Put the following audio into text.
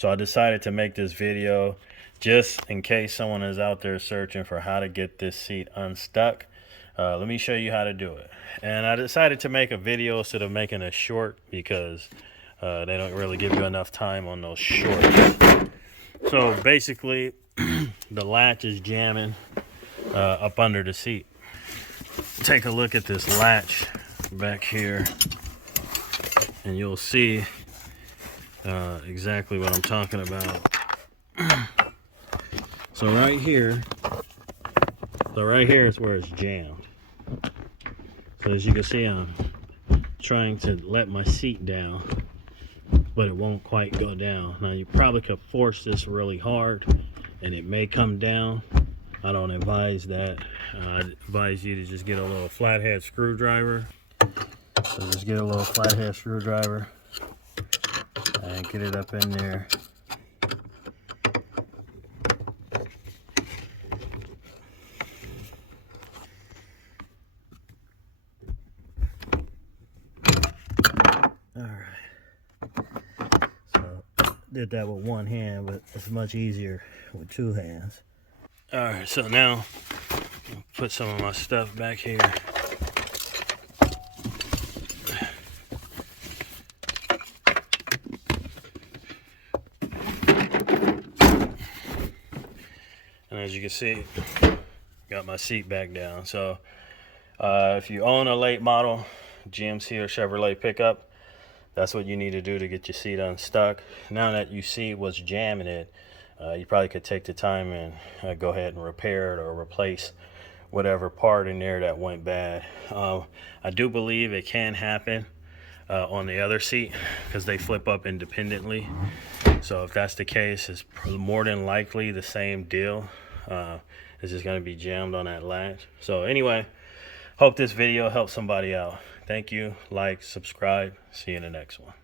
So I decided to make this video just in case someone is out there searching for how to get this seat unstuck. Let me show you how to do it. And I decided to make a video instead of making it short because they don't really give you enough time on those shorts. So basically, the latch is jamming up under the seat. Take a look at this latch back here, and you'll see exactly what I'm talking about. So right here is where it's jammed. So as you can see, I'm trying to let my seat down, but it won't quite go down. Now you probably could force this really hard and it may come down. I don't advise that. I advise you to just get a little flathead screwdriver. So just get a little flathead screwdriver and get it up in there. Alright, so did that with one hand, but it's much easier with two hands. Alright, so now I'll put some of my stuff back here. And as you can see, got my seat back down. So if you own a late model GMC or Chevrolet pickup, that's what you need to do to get your seat unstuck. Now that you see what's jamming it, you probably could take the time and go ahead and repair it or replace whatever part in there that went bad. I do believe it can happen on the other seat because they flip up independently. So if that's the case, it's more than likely the same deal. It's just going to be jammed on that latch. So anyway, hope this video helps somebody out. Thank you. Like, subscribe. See you in the next one.